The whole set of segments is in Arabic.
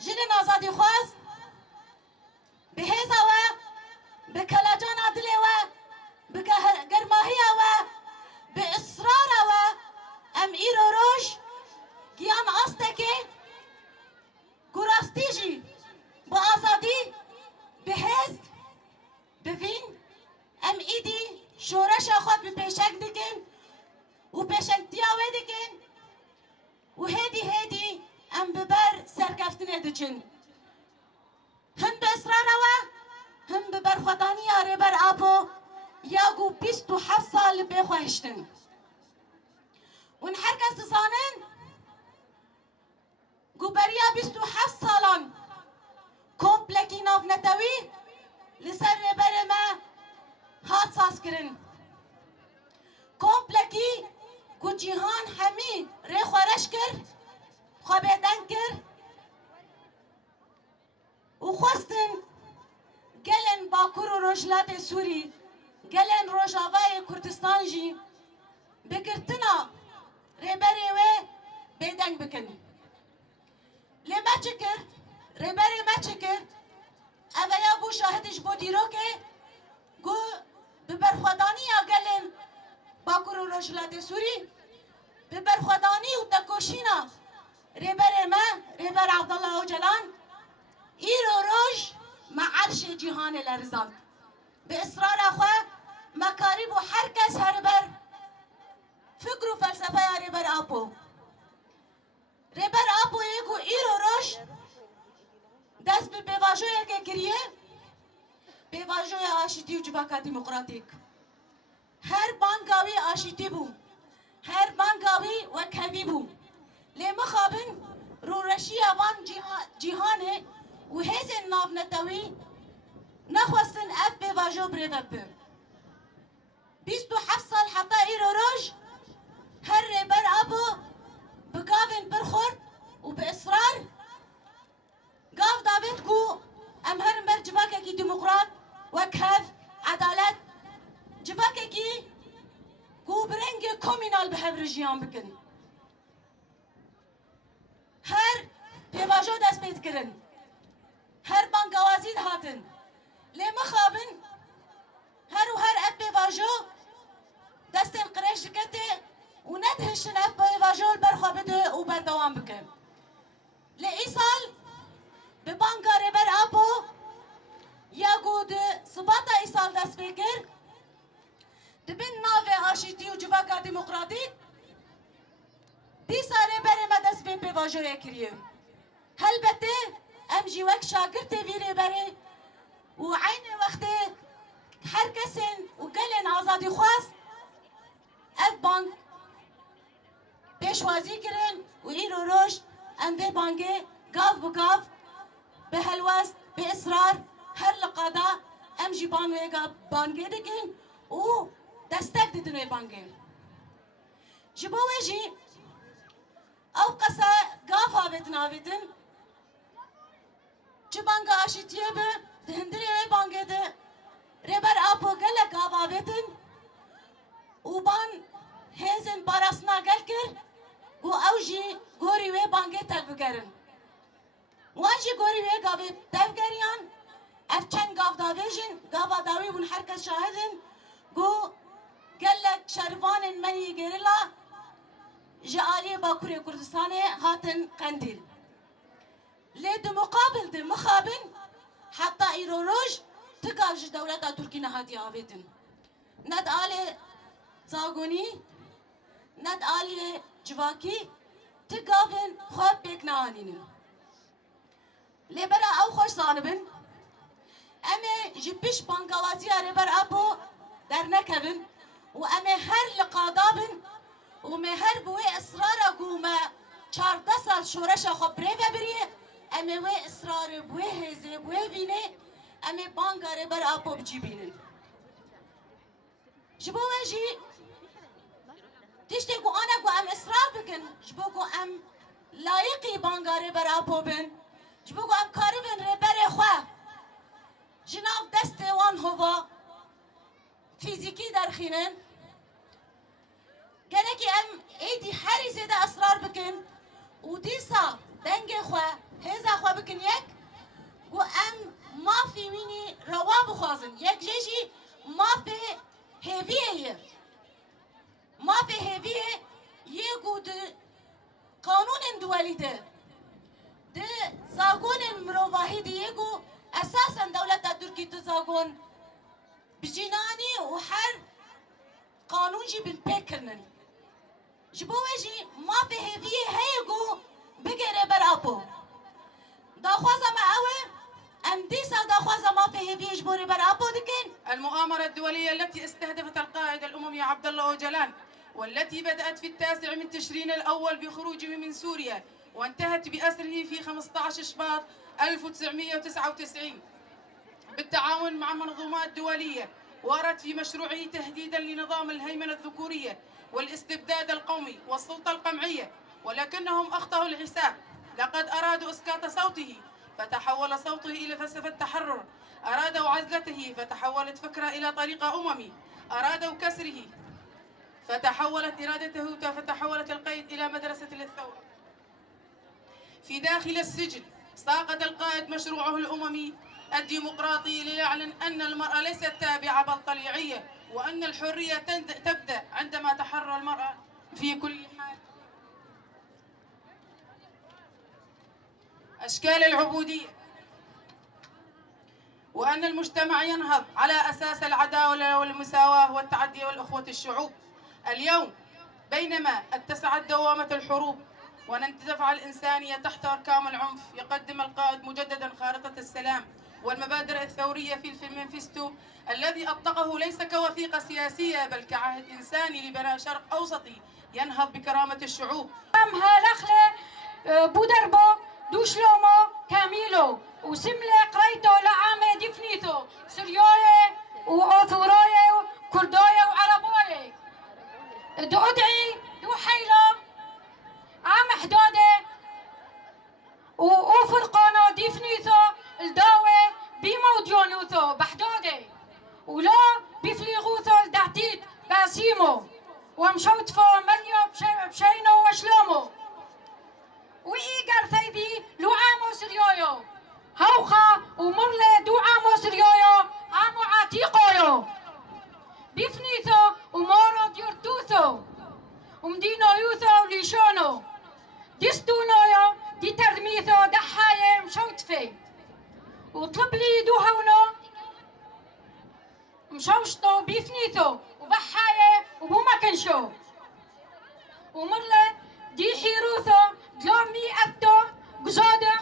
جنین آزادی خواست به هیزا و به کلاجان عدلی و به گرماهی و به اصرار و ام ایرو روش گیان آسته که گراستی جی با آزادی به هیز ببین ام ایدی شورش خود به پیشک دکن و پیشکتی آوه دکن و هیدی ام ببر سرکفتنه دچن هم به اصرار و هم ببر خدانی آره بر آبو یا گو 27 سال بخوشتن اون هر کس زانن گو بریا 27 سالان کمپلکی ناف نتوی لسر بر ما هات ساز کرن کمپلکی گو جیهان همی ری خورش کر خوابیدن کر و خواستن گلن باکور و روشلات سوری گلن روژاوای کردستان جی بگرتنا ریبری و بیدنگ بکن لما چکر ریبری ما چکر اویا گو شاهدش بو دیرو که گو ببرخودانی یا گلن باکور و روشلات سوری ببرخودانی و تکوشینا ریبر ما ریبر عبدالله و جلان ایرو روش مع عرش جهان لرزاند به اصرار خواه مکارب و هر کس هر بر فکر و فلسفه ریبر آپو ایگو ایرو روش دست به بیواجوی که گریه بیواجوی آشتی و جباکا دموقراتیک هر بانگاوی آشتی بو هر بانگاوی و کوی بو لیمه خوابن رو رشی اوان جیهانه و هیز ناف نتوی نخواستن اف بیواجو بری وبه 27 سال حتی ایرو روش هر ریبر آبو بگاوین برخورد و به اصرار گاو داوید گو ام هر بر جواکه کی دموقرات و کف عدالت جواکه کی گو برنگ کومینال به هفر جیان بکن هر پیواجو دست بید کرن هر بانگوازید هاتن لیمه خوابن هر و هر اف پیواجو دستن قرش دکته و ندهشتن اف پیواجو برخوابده و بردوام بکن لی سال به بانگاره بر آبو یا گود سباتا ای سال دست بکر دبن ناو آشتی و جواکا دموقراتیک دی ساله بره ما دست به پیواجوی کریه البته ام جی وک شاگرد ویره بره و عین وقت هر کسین و گلن آزادی خواست اف بانک پیشوازی کرن و ایرو روش ام به بانگه گاف بگاف به هلوست به اصرار هر لقادا ام جی بانگه دکن و دستک دیدنوی بانگه جبوه جی او قصه گاف آبت ناویدن چه بانگه آشتیه به دهندری وی بانگه ده ریبر آپو گله گاف آبتن و بان هیزن باراسنا گل کر و او جی گوری وی بانگه تل بگرن واجی گوری وی گاوی تل گریان اف چند گاف داویجن گاف داوی بون هر کس شاهدن گو گلک شروان منی گریلا جالی باکوری کردستان هاتن قندیل لید مقابل ده مخابن حتی ایرو روش تگاوش دولت ترکی نهادی آویدن ند آل زاغوني ند آلية جواكي تقابن خواب بيكنانين لبرا أو خوش صانبن أمي جبش بانقوازي ربر أبو درنكبن وأمي هر لقادابن ومي هر بوي إصرار قوما 14 سال شورش خبري وبريه أمي وي إصرار بوي هزي بوي فيني أمي بانقا ربر أبو بجيبينن جبو وجي تشتي قو أنا قو أم إصرار بكن جبو قو أم لايقي بانقا ربر أبو بن جبو قو أم كاربن ربر خواه جناب دسته وان هوا فیزیکی درخینن گره که ام ایدی هری زیده اسرار بکن و دیسا دنگ خواه هزا خواه بکن یک و ام ما فی وینی روا بخوازن یک جیجی ما فی هیویه ما فی هیویه یه گود قانون دوالی ده زاگون مروواهی دیگه گو اساسا دولت تركي تزاغون بجناني وحر قانون جي بالبيكرنن جبو وجي ما في هذه هيجو بقري برابو داخوازا ما اوي ام ديسا داخوازا ما في هذه جبوري برابو دكين المؤامرة الدولية التي استهدفت القائد الأممي عبد الله أوجلان والتي بدأت في 9 من تشرين الأول بخروجه من سوريا وانتهت بأسره في 15 شباط 1999 بالتعاون مع منظومات دولية ورد في مشروعه تهديدا لنظام الهيمنة الذكورية والاستبداد القومي والسلطة القمعية ولكنهم أخطأوا الحساب لقد أرادوا إسقاط صوته فتحول صوته إلى فلسفة تحرر أرادوا عزلته فتحولت فكرة إلى طريقة أممي أرادوا كسره فتحولت إرادته فتحولت القيد إلى مدرسة للثورة في داخل السجن ساقط القائد مشروعه الأممي الديمقراطي ليعلن أن المرأة ليست تابعة بل طليعية وأن الحرية تبدأ عندما تحرر المرأة في كل حال. أشكال العبودية وأن المجتمع ينهض على أساس العدالة والمساواة والتعدي والأخوة الشعوب. اليوم بينما اتسعت دوامة الحروب وننتفع الإنسانية تحت أركام العنف يقدم القائد مجددا خارطة السلام والمبادرة الثورية في المنفستو الذي أطلقه ليس كوثيقة سياسية بل كعهد إنساني لبناء شرق أوسطي ينهض بكرامة الشعوب. هالخلة بودربو دوشلومو كاميلو وسملة قريتو لعامة دفنيتو سريوية وأوثوروية وكردوية وعربوية دو أدعي دو حيلو عام حدودة وفرقانو دفنيتو الداوة بموديونوثو بحدودة ولا بفليغوثو الدعتيت باسيمو ومشوتفو مليو بشينو وشلومو وإيقر ثيدي لعامو سريويو هوخا ومرلة دو عامو سريويو عامو عاتيقويو بفنيثو ومورو ديورتوثو ومدينو يوثو ليشونو ديستونويو دي ترميثو دحاية مشوتفي وطلب لي دو هونو مشوشتو بيفنيثو وبحاية وبومكنشو ومرلة دي حيروثو دلومي أتو قزودة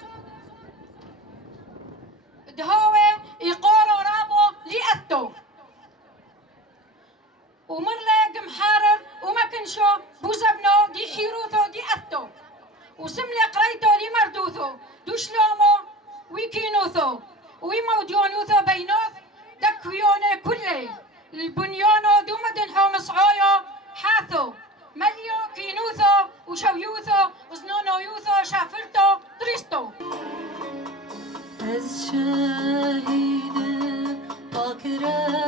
دهوة إيقورو رابو لي أتو ومرلة قمحارر ومكنشو بوزبنو دي حيروثو دي أتو وسملة قريتو لي مردوثو دوشلومو ويكينوثو ويموديونوثو بينوث دكويونة كله البنيونو دومدنحو مصعويو حاثو مليو كينوثو وشويوثو وزنونو يوثو شافرتو دريستو از شهید باکره